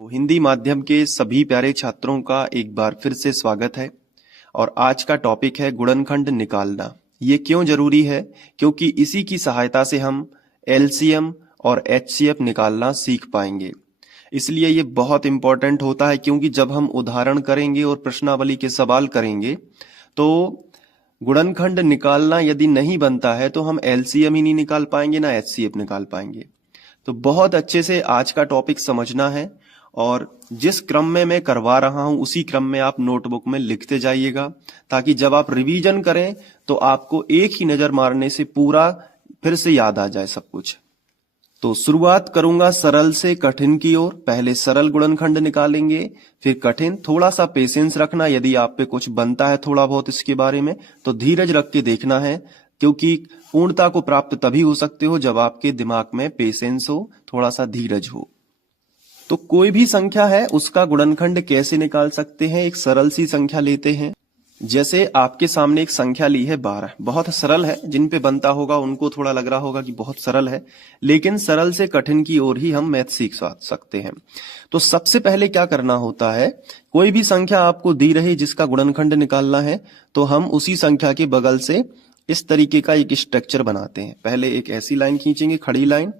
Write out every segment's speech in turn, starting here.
तो हिंदी माध्यम के सभी प्यारे छात्रों का एक बार फिर से स्वागत है। और आज का टॉपिक है गुणनखंड निकालना। ये क्यों जरूरी है? क्योंकि इसी की सहायता से हम एलसीएम और एचसीएफ निकालना सीख पाएंगे। इसलिए ये बहुत इंपॉर्टेंट होता है, क्योंकि जब हम उदाहरण करेंगे और प्रश्नावली के सवाल करेंगे तो गुणनखंड निकालना यदि नहीं बनता है तो हम एलसीएम ही नहीं निकाल पाएंगे, ना एचसीएफ निकाल पाएंगे। तो बहुत अच्छे से आज का टॉपिक समझना है, और जिस क्रम में मैं करवा रहा हूं उसी क्रम में आप नोटबुक में लिखते जाइएगा, ताकि जब आप रिवीजन करें तो आपको एक ही नजर मारने से पूरा फिर से याद आ जाए सब कुछ। तो शुरुआत करूंगा सरल से कठिन की ओर। पहले सरल गुणनखंड निकालेंगे, फिर कठिन। थोड़ा सा पेशेंस रखना, यदि आप पे कुछ बनता है थोड़ा बहुत इसके बारे में तो धीरज रख के देखना है, क्योंकि पूर्णता को प्राप्त तभी हो सकते हो जब आपके दिमाग में पेशेंस हो, थोड़ा सा धीरज हो। तो कोई भी संख्या है उसका गुणनखंड कैसे निकाल सकते हैं? एक सरल सी संख्या लेते हैं। जैसे आपके सामने एक संख्या ली है 12। बहुत सरल है, जिन पे बनता होगा उनको थोड़ा लग रहा होगा कि बहुत सरल है, लेकिन सरल से कठिन की ओर ही हम मैथ सीख सकते हैं। तो सबसे पहले क्या करना होता है, कोई भी संख्या आपको दी रही जिसका गुणनखंड निकालना है तो हम उसी संख्या के बगल से इस तरीके का एक स्ट्रक्चर बनाते हैं। पहले एक ऐसी लाइन खींचेंगे, खड़ी लाइन,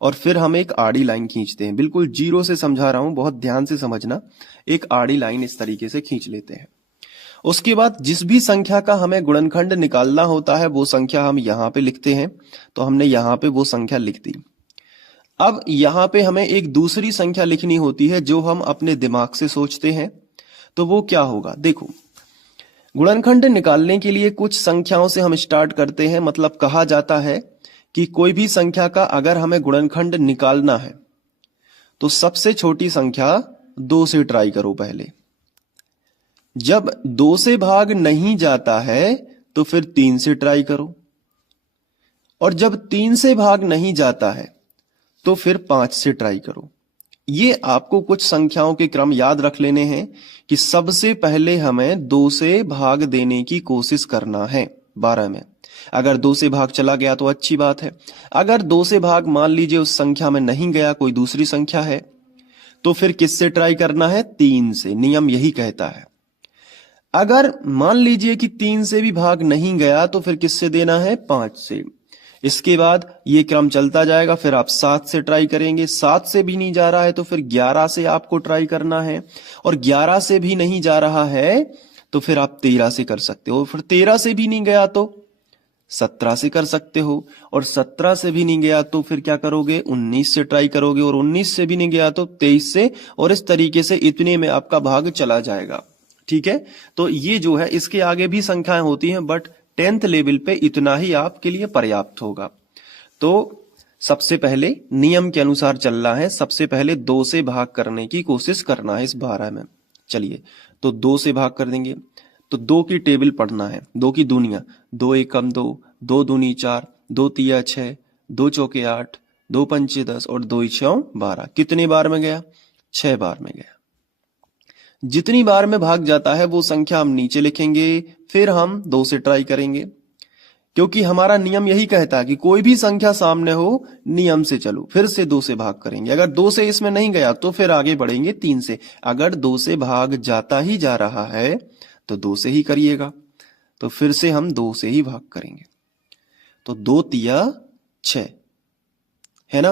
और फिर हम एक आड़ी लाइन खींचते हैं। बिल्कुल जीरो से समझा रहा हूं, बहुत ध्यान से समझना। एक आड़ी लाइन इस तरीके से खींच लेते हैं। उसके बाद जिस भी संख्या का हमें गुणनखंड निकालना होता है वो संख्या हम यहाँ पे लिखते हैं। तो हमने यहाँ पे वो संख्या लिख दी। अब यहाँ पे हमें एक दूसरी संख्या लिखनी होती है जो हम अपने दिमाग से सोचते हैं। तो वो क्या होगा? देखो, गुणनखंड निकालने के लिए कुछ संख्याओं से हम स्टार्ट करते हैं। मतलब कहा जाता है कि कोई भी संख्या का अगर हमें गुणनखंड निकालना है तो सबसे छोटी संख्या 2 से ट्राई करो पहले। जब 2 से भाग नहीं जाता है तो फिर 3 से ट्राई करो, और जब 3 से भाग नहीं जाता है तो फिर 5 से ट्राई करो। ये आपको कुछ संख्याओं के क्रम याद रख लेने हैं कि सबसे पहले हमें 2 से भाग देने की कोशिश करना है 12 में। अगर 2 से भाग चला गया तो अच्छी बात है। अगर 2 से भाग मान लीजिए उस संख्या में नहीं गया, कोई दूसरी संख्या है, तो फिर किससे ट्राई करना है? 3 से। नियम यही कहता है। अगर मान लीजिए कि 3 से भी भाग नहीं गया तो फिर किससे देना है? 5 से। इसके बाद ये क्रम चलता जाएगा, फिर आप 7 से ट्राई करेंगे। 7 से भी नहीं जा रहा है तो फिर 11 से आपको ट्राई करना है, और 11 से भी नहीं जा रहा है तो फिर आप 13 से कर सकते हो। फिर 13 से भी नहीं गया तो 17 से कर सकते हो, और 17 से भी नहीं गया तो फिर क्या करोगे? 19 से ट्राई करोगे, और 19 से भी नहीं गया तो 23 से, और इस तरीके से इतने में आपका भाग चला जाएगा। ठीक है? तो ये जो है, इसके आगे भी संख्याएं होती हैं, बट 10th लेवल पे इतना ही आपके लिए पर्याप्त होगा। तो सबसे पहले नियम के अनुसार चलना है। सबसे पहले 2 से भाग करने की कोशिश करना है इस 12 में। चलिए, तो 2 से भाग कर देंगे तो 2 की टेबल पढ़ना है। 2 की दूनिया, 2 एकम 2, 2 दूनी 4, 2 तिया 6, 2 चौके 8, 2 पंचे 10, और 2 छः 12। कितने बार में गया? 6 बार में गया। जितनी बार में भाग जाता है वो संख्या हम नीचे लिखेंगे, फिर हम 2 से ट्राई करेंगे, क्योंकि हमारा नियम यही कहता है कि कोई भी संख्या सामने हो नियम से चलो। फिर से 2 से भाग करेंगे। अगर 2 से इसमें नहीं गया तो फिर आगे बढ़ेंगे 3 से। अगर 2 से भाग जाता ही जा रहा है तो 2 से ही करिएगा। तो फिर से हम 2 से ही भाग करेंगे। तो 2 तिया 6 है ना।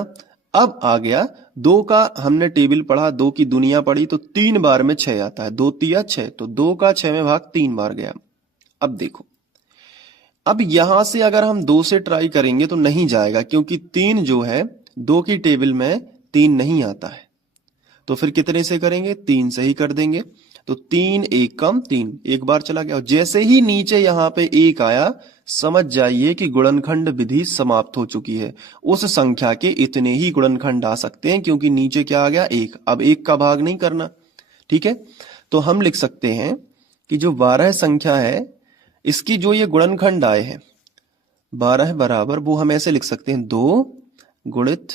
अब आ गया 2 का, हमने टेबल पढ़ा, 2 की दुनिया पढ़ी, तो 3 बार में 6 आता है। 2 तिया 6, तो 2 का 6 में भाग 3 बार गया। अब देखो, अब यहां से अगर हम 2 से ट्राई करेंगे तो नहीं जाएगा, क्योंकि 3 जो है 2 की टेबल में 3 नहीं आता है। तो फिर कितने से करेंगे? 3 से ही कर देंगे। तो 3 एकम 3, एक बार चला गया। जैसे ही नीचे यहां पे 1 आया, समझ जाइए कि गुणनखंड विधि समाप्त हो चुकी है। उस संख्या के इतने ही गुणनखंड आ सकते हैं, क्योंकि नीचे क्या आ गया? 1। अब 1 का भाग नहीं करना। ठीक है? तो हम लिख सकते हैं कि जो 12 संख्या है इसकी जो ये गुणनखंड आए हैं 12 बराबर, वो हम ऐसे लिख सकते हैं 2 गुणित,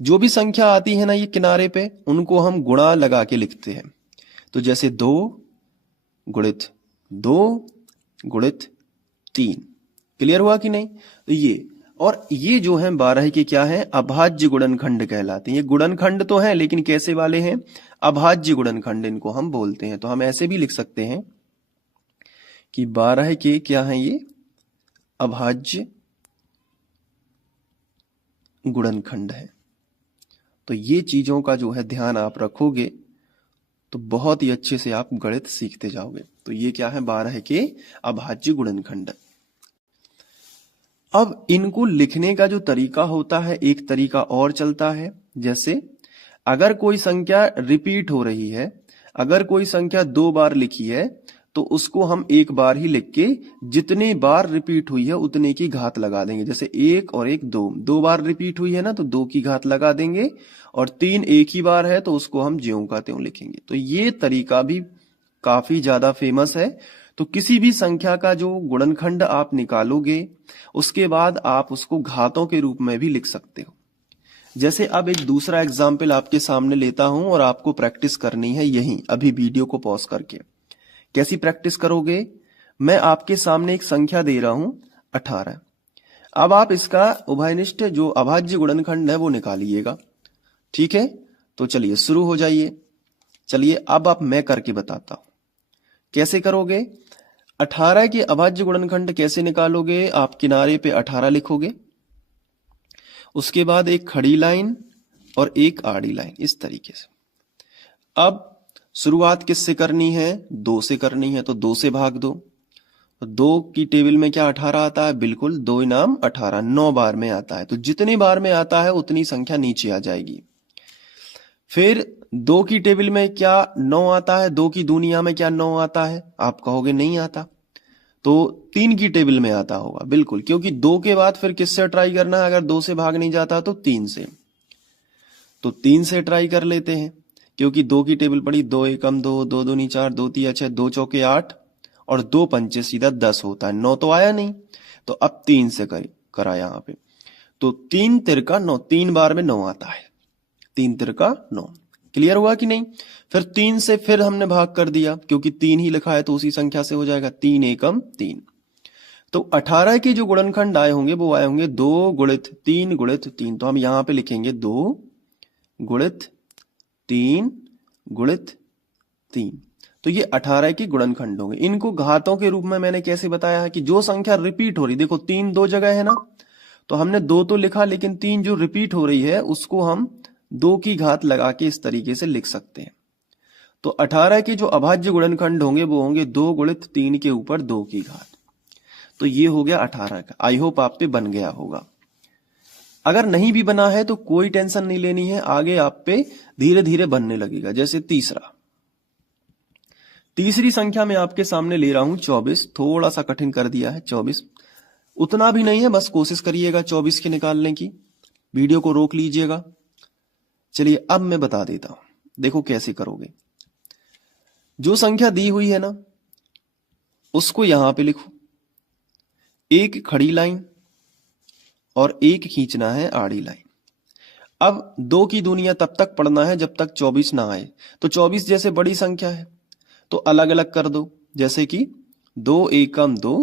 जो भी संख्या आती है ना ये किनारे पे, उनको हम गुणा लगा के लिखते हैं। तो जैसे 2 गुणित 2 गुणित 3। क्लियर हुआ कि नहीं? तो ये, और ये जो है 12 के क्या है, अभाज्य गुणनखंड कहलाते हैं। ये गुणनखंड तो है लेकिन कैसे वाले हैं, अभाज्य गुणनखंड इनको हम बोलते हैं। तो हम ऐसे भी लिख सकते हैं कि 12 के क्या है, ये अभाज्य गुणनखंड है। तो ये चीजों का जो है ध्यान आप रखोगे तो बहुत ही अच्छे से आप गणित सीखते जाओगे। तो ये क्या है, 12 के अभाज्य गुणनखंड। अब इनको लिखने का जो तरीका होता है, एक तरीका और चलता है। जैसे अगर कोई संख्या रिपीट हो रही है, अगर कोई संख्या 2 बार लिखी है तो उसको हम एक बार ही लिख के जितने बार रिपीट हुई है उतने की घात लगा देंगे। जैसे 1 और 1 2, 2 बार रिपीट हुई है ना तो 2 की घात लगा देंगे, और 3 एक ही बार है तो उसको हम ज्यों का त्यों लिखेंगे। तो ये तरीका भी काफी ज्यादा फेमस है। तो किसी भी संख्या का जो गुणनखंड आप निकालोगे उसके बाद आप उसको घातों के रूप में भी लिख सकते हो। जैसे अब एक दूसरा एग्जाम्पल आपके सामने लेता हूं और आपको प्रैक्टिस करनी है यहीं अभी वीडियो को पॉज करके। कैसी प्रैक्टिस करोगे, मैं आपके सामने एक संख्या दे रहा हूं 18। अब आप इसका उभयनिष्ठ जो अभाज्य गुणनखंड है वो निकालिएगा। ठीक है, तो चलिए शुरू हो जाइए। चलिए अब आप मैं करके बताता हूं कैसे करोगे। 18 के अभाज्य गुणनखंड कैसे निकालोगे, आप किनारे पे 18 लिखोगे, उसके बाद एक खड़ी लाइन और एक आड़ी लाइन, इस तरीके से। अब शुरुआत किससे करनी है, 2 से करनी है, तो 2 से भाग दो। 2 की टेबल में क्या 18 आता है, बिल्कुल 2 इनाम 18, 9 बार में आता है। तो जितनी बार में आता है उतनी संख्या नीचे आ जाएगी। फिर 2 की टेबल में क्या 9 आता है, 2 की दुनिया में क्या 9 आता है, आप कहोगे नहीं आता। तो 3 की टेबल में आता होगा, बिल्कुल, क्योंकि 2 के बाद फिर किससे ट्राई करना है, अगर 2 से भाग नहीं जाता तो 3 से। तो 3 से ट्राई कर लेते हैं, क्योंकि 2 की टेबल पड़ी 2 एकम 2, 2 दूनी 4, 2 तिया 6, 2 चौके 8 और 2 पंचे सीधा 10 होता है। 9 तो आया नहीं, तो अब 3 से करा यहां पे। तो 3 तिरका 9, 3 बार में 9 आता है, 3 तिरका 9। क्लियर हुआ कि नहीं। फिर 3 से फिर हमने भाग कर दिया, क्योंकि 3 ही लिखा है तो उसी संख्या से हो जाएगा, 3 एकम 3। तो 18 के जो गुणनखंड आए होंगे वो आए होंगे 2 गुणित 3 गुणित 3। तो हम यहां पे लिखेंगे 2 गुणित 3 गुणित 3। तो ये 18 के गुणनखंड होंगे। इनको घातों के रूप में मैंने कैसे बताया है कि जो संख्या रिपीट हो रही, देखो 3 2 जगह है ना, तो हमने 2 तो लिखा, लेकिन 3 जो रिपीट हो रही है उसको हम 2 की घात लगा के इस तरीके से लिख सकते हैं। तो 18 के जो अभाज्य गुणनखंड होंगे वो होंगे 2 गुणित 3 के ऊपर 2 की घात। तो ये हो गया 18 का। आई होप आप पे बन गया होगा। अगर नहीं भी बना है तो कोई टेंशन नहीं लेनी है, आगे आप पे धीरे धीरे बनने लगेगा। जैसे तीसरी संख्या में आपके सामने ले रहा हूं 24। थोड़ा सा कठिन कर दिया है 24, उतना भी नहीं है, बस कोशिश करिएगा 24 के निकालने की। वीडियो को रोक लीजिएगा। चलिए अब मैं बता देता हूं, देखो कैसे करोगे। जो संख्या दी हुई है ना उसको यहां पे लिखो, एक खड़ी लाइन और एक खींचना है आड़ी लाइन। अब 2 की दुनिया तब तक पढ़ना है जब तक 24 ना आए। तो 24 जैसे बड़ी संख्या है तो अलग अलग कर दो, जैसे कि 2 एकम 2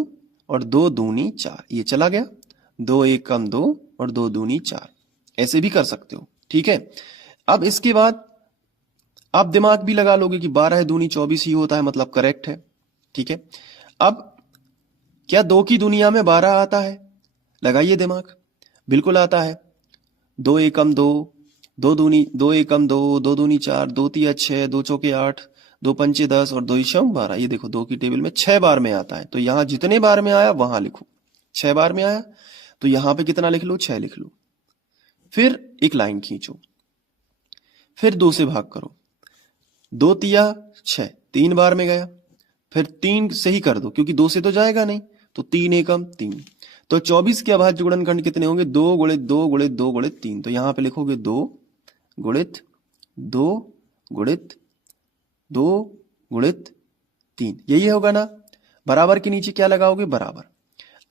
और 2 दूनी 4, ये चला गया। 2 एकम 2 और 2 दूनी 4, ऐसे भी कर सकते हो। ठीक है, अब इसके बाद आप दिमाग भी लगा लोगे कि 12 दूनी 24 ही होता है, मतलब करेक्ट है। ठीक है, अब क्या 2 की दुनिया में 12 आता है, लगाइए दिमाग, बिल्कुल आता है। 2 एकम 2, 2 दूनी 2 एकम 2, 2 दूनी 4, 2 तिया 6, 2 चौके 8, 2 पंचे 10 और 2 इशम 12। ये देखो 2 की टेबल में 6 बार में आता है, तो यहां जितने बार में आया वहां लिखो। 6 बार में आया तो यहां पे कितना लिख लो, 6 लिख लो। फिर एक लाइन खींचो, फिर 2 से भाग करो। 2 तिया 6, 3 बार में गया, फिर 3 से ही कर दो क्योंकि 2 से तो जाएगा नहीं, तो 3 एकम 3। तो 24 के अभाज्य गुणनखंड कितने होंगे, 2 गुणित 2 गुणित 2 गुणित 3। तो यहां पे लिखोगे 2 गुणित 2 गुणित 2 गुणित 3, यही होगा ना। बराबर के नीचे क्या लगाओगे, बराबर।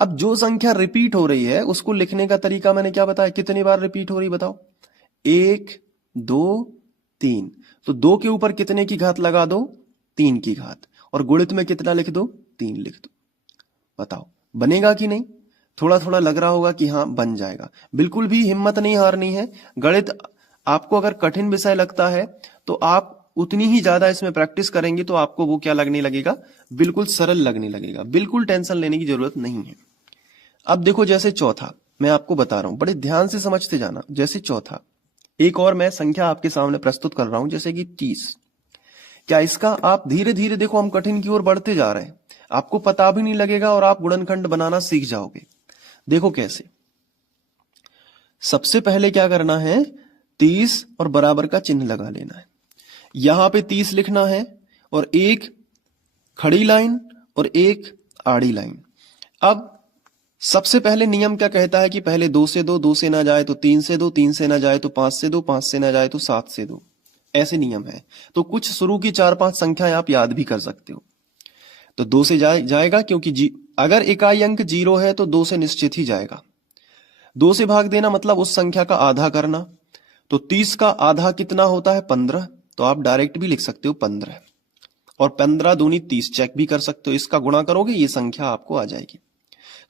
अब जो संख्या रिपीट हो रही है उसको लिखने का तरीका मैंने क्या बताया, कितनी बार रिपीट हो रही बताओ, 1 2 3। तो 2 के ऊपर कितने की घात लगा दो, 3 की घात, और गुणित में कितना लिख दो, 3 लिख दो। बताओ बनेगा कि नहीं। थोड़ा थोड़ा लग रहा होगा कि हाँ बन जाएगा। बिल्कुल भी हिम्मत नहीं हारनी है। गणित आपको अगर कठिन विषय लगता है तो आप उतनी ही ज्यादा इसमें प्रैक्टिस करेंगे तो आपको वो क्या लगने लगेगा, बिल्कुल सरल लगने लगेगा। बिल्कुल टेंशन लेने की जरूरत नहीं है। अब देखो जैसे चौथा, मैं आपको बता रहा हूं, बड़े ध्यान से समझते जाना। जैसे चौथा, एक और मैं संख्या आपके सामने प्रस्तुत कर रहा हूं, जैसे कि 30। क्या इसका आप धीरे धीरे देखो, हम कठिन की ओर बढ़ते जा रहे हैं, आपको पता भी नहीं लगेगा और आप गुणनखंड बनाना सीख जाओगे। देखो कैसे। सबसे पहले क्या करना है, 30 और बराबर का चिन्ह लगा लेना है। यहां पे 30 लिखना है और एक खड़ी लाइन और एक आड़ी लाइन। अब सबसे पहले नियम क्या कहता है कि पहले 2 से 2, 2 से ना जाए तो 3 से 2, 3 से ना जाए तो 5 से 2, 5 से ना जाए तो 7 से 2, ऐसे नियम है। तो कुछ शुरू की 4-5 संख्याएं आप याद भी कर सकते हो। तो 2 से जाएगा क्योंकि अगर इकाई अंक 0 है तो 2 से निश्चित ही जाएगा। 2 से भाग देना मतलब उस संख्या का आधा करना। तो 30 का आधा कितना होता है, 15। तो आप डायरेक्ट भी लिख सकते हो 15, और 15 दूनी 30 चेक भी कर सकते हो। इसका गुणा करोगे ये संख्या आपको आ जाएगी।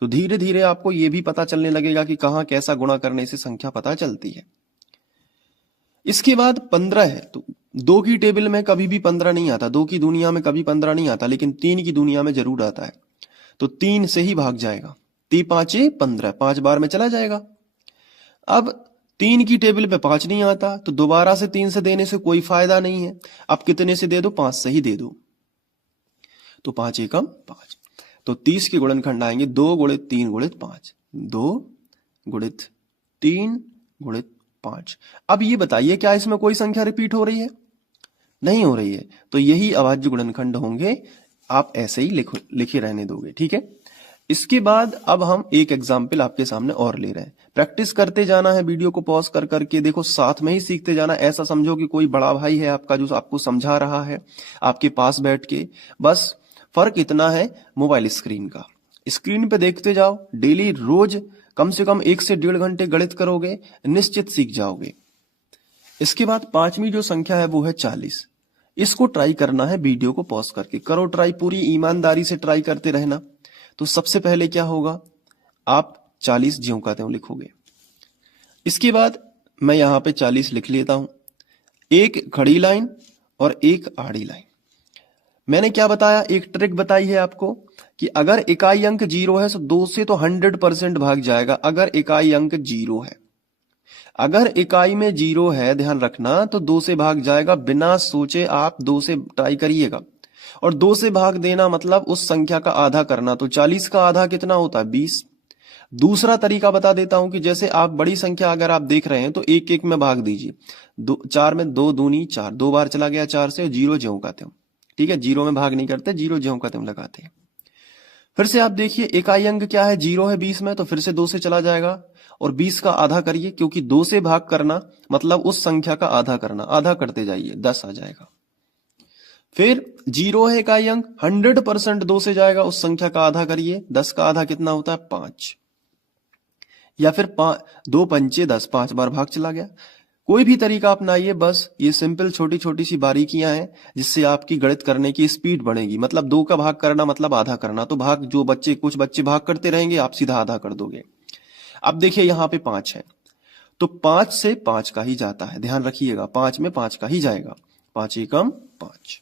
तो धीरे धीरे आपको ये भी पता चलने लगेगा कि कहां कैसा गुणा करने से संख्या पता चलती है। इसके बाद 15 है, तो 2 की टेबल में कभी भी 15 नहीं आता, 2 की दुनिया में कभी 15 नहीं आता, लेकिन 3 की दुनिया में जरूर आता है। तो 3 से ही भाग जाएगा। 3 5 15, 5 बार में चला जाएगा। अब 3 की टेबल पे 5 नहीं आता, तो दोबारा से 3 से देने से कोई फायदा नहीं है। अब कितने से दे दो, 5 से ही दे दो। तो 5 एकम 5। तो 30 के गुणनखंड आएंगे 2 गुणित 3 गुणित 5, 2 गुणित 3 गुणित 5। अब ये बताइए क्या इसमें कोई संख्या रिपीट हो रही है? नहीं हो रही है। तो यही अभाज्य गुणनखंड होंगे। आप ऐसे ही लिखे रहने दोगे, ठीक है। इसके बाद अब हम एक एग्जाम्पल आपके सामने और ले रहे हैं। प्रैक्टिस करते जाना है, वीडियो को पॉज कर करके देखो, साथ में ही सीखते जाना। ऐसा समझो कि कोई बड़ा भाई है आपका जो आपको समझा रहा है आपके पास बैठ के। बस फर्क इतना है मोबाइल स्क्रीन का। स्क्रीन पे देखते जाओ, डेली रोज कम से कम 1 से 1.5 घंटे गणित करोगे, निश्चित सीख जाओगे। इसके बाद 5वीं जो संख्या है वो है 40। इसको ट्राई करना है, वीडियो को पॉज करके करो ट्राई, पूरी ईमानदारी से ट्राई करते रहना। तो सबसे पहले क्या होगा, आप 40 ज्यों का त्यों लिखोगे। इसके बाद मैं यहां पे 40 लिख लेता हूं, एक खड़ी लाइन और एक आड़ी लाइन। मैंने क्या बताया, एक ट्रिक बताई है आपको कि अगर इकाई अंक 0 है तो 2 से तो 100% भाग जाएगा। अगर इकाई अंक 0 है, अगर इकाई में 0 है, ध्यान रखना, तो 2 से भाग जाएगा। बिना सोचे आप 2 से ट्राई करिएगा। और 2 से भाग देना मतलब उस संख्या का आधा करना। तो 40 का आधा कितना होता है, 20। दूसरा तरीका बता देता हूं कि जैसे आप बड़ी संख्या अगर आप देख रहे हैं तो 1 में भाग दीजिए। 4 में 2 दूनी 4, 2 बार चला गया 4 से, 0 ज्यों का त्यों, ठीक है। 0 में भाग नहीं करते, 0 ज्यों का त्यों लगाते हैं। फिर से आप देखिए, इकाई अंक क्या है, 0 है 20 में, तो फिर से 2 से चला जाएगा और 20 का आधा करिए, क्योंकि 2 से भाग करना मतलब उस संख्या का आधा करना। आधा करते जाइए, 10 आ जाएगा। फिर 0 है इकाई अंक, 100% 2 से जाएगा, उस संख्या का आधा करिए। 10 का आधा कितना होता है, 5। या फिर 2 पंचे 10, 5 बार भाग चला गया। कोई भी तरीका अपनाइए, बस ये सिंपल छोटी छोटी सी बारीकियां हैं जिससे आपकी गणित करने की स्पीड बढ़ेगी। मतलब 2 का भाग करना मतलब आधा करना। तो भाग जो कुछ बच्चे भाग करते रहेंगे, आप सीधा आधा कर दोगे। अब देखिए यहां पे 5 है, तो 5 से 5 का ही जाता है, ध्यान रखिएगा, 5 में 5 का ही जाएगा। 5 एकम 5।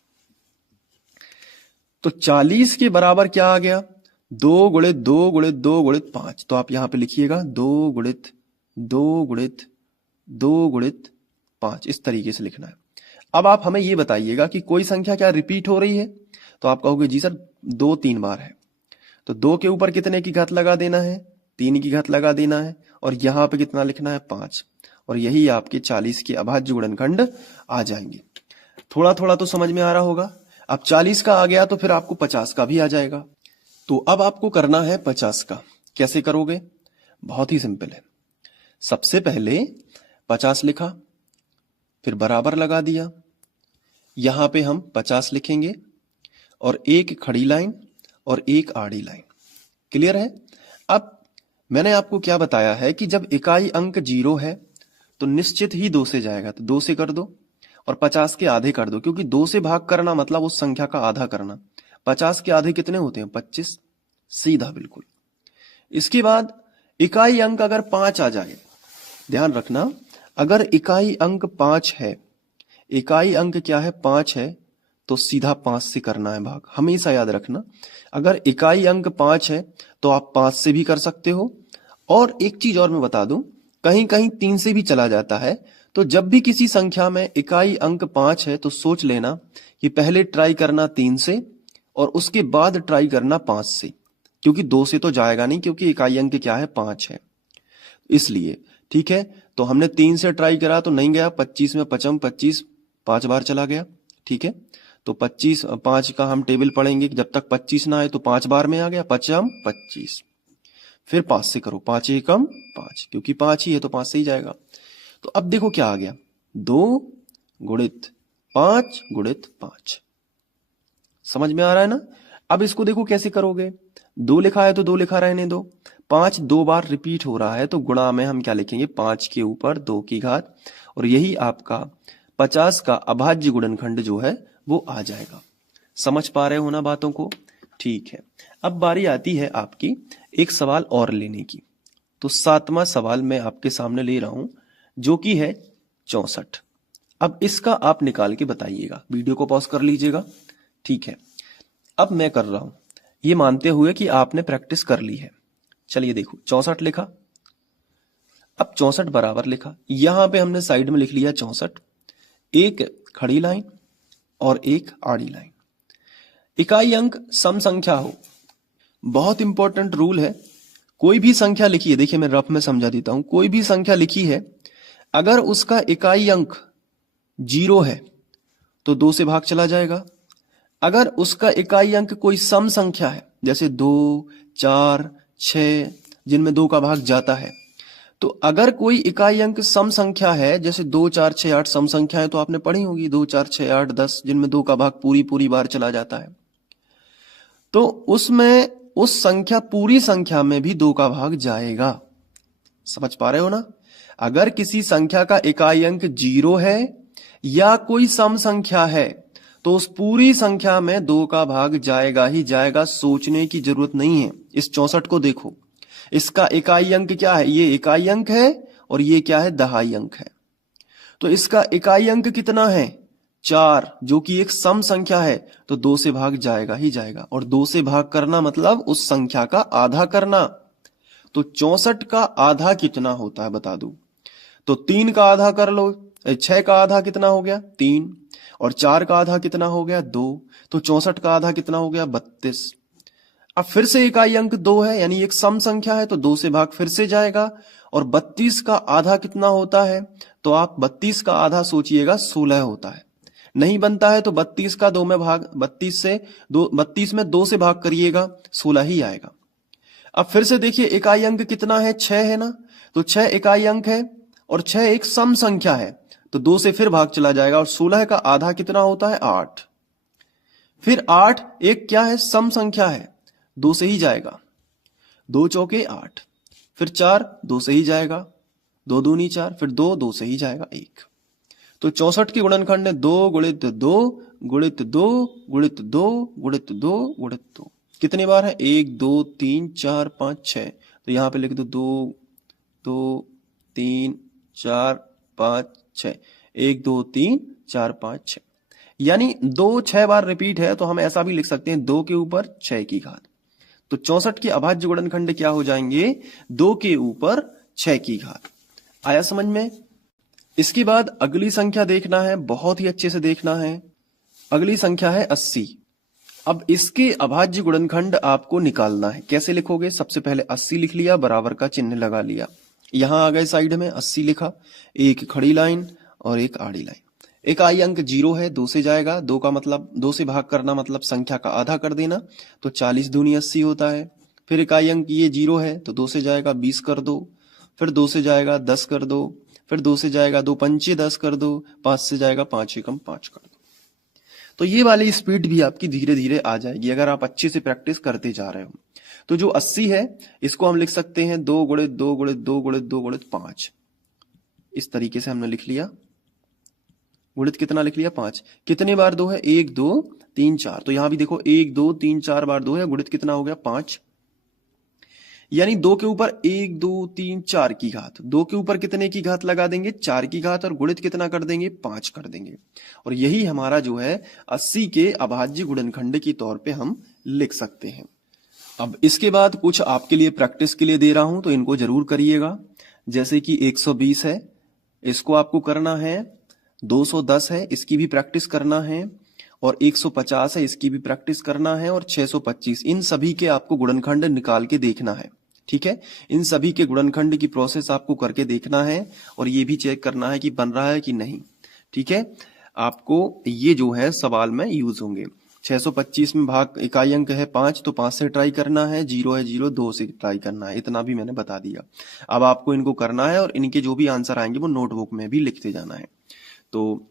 तो 40 के बराबर क्या आ गया, 2 गुणित 2 गुणित 2 गुणित 5। तो आप यहां पे लिखिएगा 2 गुणित 2 गुणित 2 गुणित 5, इस तरीके से लिखना है। अब आप हमें ये बताइएगा कि कोई संख्या क्या रिपीट हो रही है? तो आप कहोगे जी सर 2 3 बार है। तो 2 के ऊपर कितने की घात लगा देना है, 3 की घात लगा देना है, और यहां पे कितना लिखना है, 5। और यही आपके 40 के अभाज्य गुणनखंड आ जाएंगे। थोड़ा थोड़ा तो समझ में आ रहा होगा। अब 40 का आ गया तो फिर आपको 50 का भी आ जाएगा। तो अब आपको करना है 50 का। कैसे करोगे, बहुत ही सिंपल है। सबसे पहले 50 लिखा, फिर बराबर लगा दिया। यहां पे हम 50 लिखेंगे और एक खड़ी लाइन और एक आड़ी लाइन। क्लियर है? अब मैंने आपको क्या बताया है कि जब इकाई अंक 0 है तो निश्चित ही 2 से जाएगा। तो 2 से कर दो और 50 के आधे कर दो, क्योंकि 2 से भाग करना मतलब उस संख्या का आधा करना। 50 के आधे कितने होते हैं, 25। सीधा बिल्कुल। इसके बाद इकाई अंक अगर 5 आ जाए, ध्यान रखना, अगर इकाई अंक 5 है, इकाई अंक क्या है 5 है, तो सीधा 5 से करना है भाग, हमेशा याद रखना। अगर इकाई अंक 5 है तो आप 5 से भी कर सकते हो। और एक चीज और मैं बता दूं, कहीं कहीं 3 से भी चला जाता है। तो जब भी किसी संख्या में इकाई अंक 5 है तो सोच लेना कि पहले ट्राई करना 3 से और उसके बाद ट्राई करना 5 से, क्योंकि 2 से तो जाएगा नहीं, क्योंकि इकाई अंक क्या है 5 है, इसलिए। ठीक है, तो हमने 3 से ट्राई करा तो नहीं गया, 25 में पचम 25 5 बार चला गया। ठीक है, तो 25 5 का हम टेबल पढ़ेंगे, जब तक 25 ना आए तो 5 बार में आ गया, पचम 25। फिर 5 से करो, 5 एकम 5, क्योंकि 5 ही है तो 5 से ही जाएगा। तो अब देखो क्या आ गया, 2 गुणित 5 गुणित 5। समझ में आ रहा है ना? अब इसको देखो कैसे करोगे, 2 लिखा है तो 2 लिखा रहने दो, 5 2 बार रिपीट हो रहा है तो गुणा में हम क्या लिखेंगे, 5 के ऊपर 2 की घात, और यही आपका 50 का अभाज्य गुणनखंड जो है वो आ जाएगा। समझ पा रहे हो ना बातों को? ठीक है, अब बारी आती है आपकी एक सवाल और लेने की। तो 7वां सवाल मैं आपके सामने ले रहा हूं, जो कि है 64। अब इसका आप निकाल के बताइएगा, वीडियो को पॉज कर लीजिएगा। ठीक है, अब मैं कर रहा हूं, ये मानते हुए कि आपने प्रैक्टिस कर ली है। चलिए देखो, 64 लिखा, अब 64 बराबर लिखा, यहां पे हमने साइड में लिख लिया 64, एक खड़ी लाइन और एक आड़ी लाइन। इकाई अंक सम संख्या हो, बहुत इंपॉर्टेंट रूल है। कोई भी संख्या लिखी है, देखिए मैं रफ में समझा देता हूं, कोई भी संख्या लिखी है, अगर उसका इकाई अंक 0 है तो 2 से भाग चला जाएगा। अगर उसका इकाई अंक कोई सम संख्या है, जैसे 2 4 6 जिनमें 2 का भाग जाता है, तो अगर कोई इकाई अंक सम संख्या है, जैसे 2 4 6 8 सम संख्या है तो आपने पढ़ी होगी, 2 4 6 8 10 जिनमें 2 का भाग पूरी पूरी बार चला जाता है, तो उसमें उस संख्या पूरी संख्या में भी 2 का भाग जाएगा। समझ पा रहे हो ना? अगर किसी संख्या का इकाई अंक 0 है या कोई सम संख्या है तो उस पूरी संख्या में 2 का भाग जाएगा ही जाएगा, सोचने की जरूरत नहीं है। इस 64 को देखो, इसका इकाई अंक क्या है, ये इकाई अंक है और ये क्या है, दहाई अंक है। तो इसका इकाई अंक कितना है, 4, जो कि एक सम संख्या है, तो 2 से भाग जाएगा ही जाएगा। और 2 से भाग करना मतलब उस संख्या का आधा करना। तो 64 का आधा कितना होता है बता दो, तो 3 का आधा कर लो, 6 का आधा कितना हो गया 3, और 4 का आधा कितना हो गया 2, तो 64 का आधा कितना हो गया 32। अब फिर से इकाई अंक 2 है, यानी एक सम संख्या है, तो 2 से भाग फिर से जाएगा। और 32 का आधा कितना होता है, तो आप 32 का आधा सोचिएगा 16 होता है। नहीं बनता है तो 32 का 2 में भाग, 32 में 2 से भाग करिएगा, 16 ही आएगा। अब फिर से देखिए, इकाई अंक कितना है, 6 है ना, तो 6 इकाई अंक है और 6 एक सम संख्या है, तो 2 से फिर भाग चला जाएगा, और 16 का आधा कितना होता है 8। फिर 8 एक क्या है, सम संख्या है, 2 से ही जाएगा, 2 चौके 8। फिर 4 2 से ही जाएगा, 2 दूनी 4, फिर 2 2 से ही जाएगा 1। तो 64 के गुणनखंड है 2 गुणित 2 गुणित 2 गुणित 2 गुणित 2 गुणित 2। कितनी बार है, 1 2 3 4 5 6, तो यहां पे लिख दो 2 2 3 4 5 6, 1 2 3 4 5 6, यानी 2 6 बार रिपीट है, तो हम ऐसा भी लिख सकते हैं 2 के ऊपर 6 की घात। तो 64 के अभाज्य गुणनखंड क्या हो जाएंगे, 2 के ऊपर 6 की घात। आया समझ में? इसके बाद अगली संख्या देखना है, बहुत ही अच्छे से देखना है। अगली संख्या है 80। अब इसके अभाज्य गुणनखंड आपको निकालना है। कैसे लिखोगे, सबसे पहले 80 लिख लिया, बराबर का चिन्ह लगा लिया, यहां आ गए साइड में 80 लिखा, एक खड़ी लाइन और एक आड़ी लाइन। इकाई अंक 0 है, 2 से जाएगा, 2 का मतलब 2 से भाग करना मतलब संख्या का आधा कर देना, तो 40 दूनी 80 होता है। फिर इकाई अंक ये 0 है, तो 2 से जाएगा 20 कर दो, फिर 2 से जाएगा 10 कर दो, फिर 2 से जाएगा 2 पंचे 10 कर दो, 5 से जाएगा 5 एकम 5 कर दो। तो ये वाली स्पीड भी आपकी धीरे धीरे आ जाएगी अगर आप अच्छे से प्रैक्टिस करते जा रहे हो। तो जो 80 है इसको हम लिख सकते हैं 2 गुणित 2 गुणित 2 गुणित 2 गुणित 5। इस तरीके से हमने लिख लिया। गुणित कितना लिख लिया 5, कितने बार 2 है, 1 2 3 4, तो यहां भी देखो 1 2 3 4 बार 2 है, गुणित कितना हो गया 5। यानी 2 के ऊपर 1 2 3 4 की घात, 2 के ऊपर कितने की घात लगा देंगे, 4 की घात, और गुणित कितना कर देंगे, 5 कर देंगे। और यही हमारा जो है 80 के अभाज्य गुणनखंड के तौर पे हम लिख सकते हैं। अब इसके बाद कुछ आपके लिए प्रैक्टिस के लिए दे रहा हूं, तो इनको जरूर करिएगा। जैसे कि 120 है, इसको आपको करना है, 210 है, इसकी भी प्रैक्टिस करना है, और 150 है, इसकी भी प्रैक्टिस करना है, और 625, इन सभी के आपको गुणनखंड निकाल के देखना है। ठीक है, इन सभी के गुणनखंड की प्रोसेस आपको करके देखना है, और ये भी चेक करना है कि बन रहा है कि नहीं। ठीक है, आपको ये जो है सवाल में यूज होंगे। 625 में भाग इकाई अंक है 5, तो 5 से ट्राई करना है, 0 है 0, 2 से ट्राई करना है, इतना भी मैंने बता दिया। अब आपको इनको करना है, और इनके जो भी आंसर आएंगे वो नोटबुक में भी लिखते जाना है। तो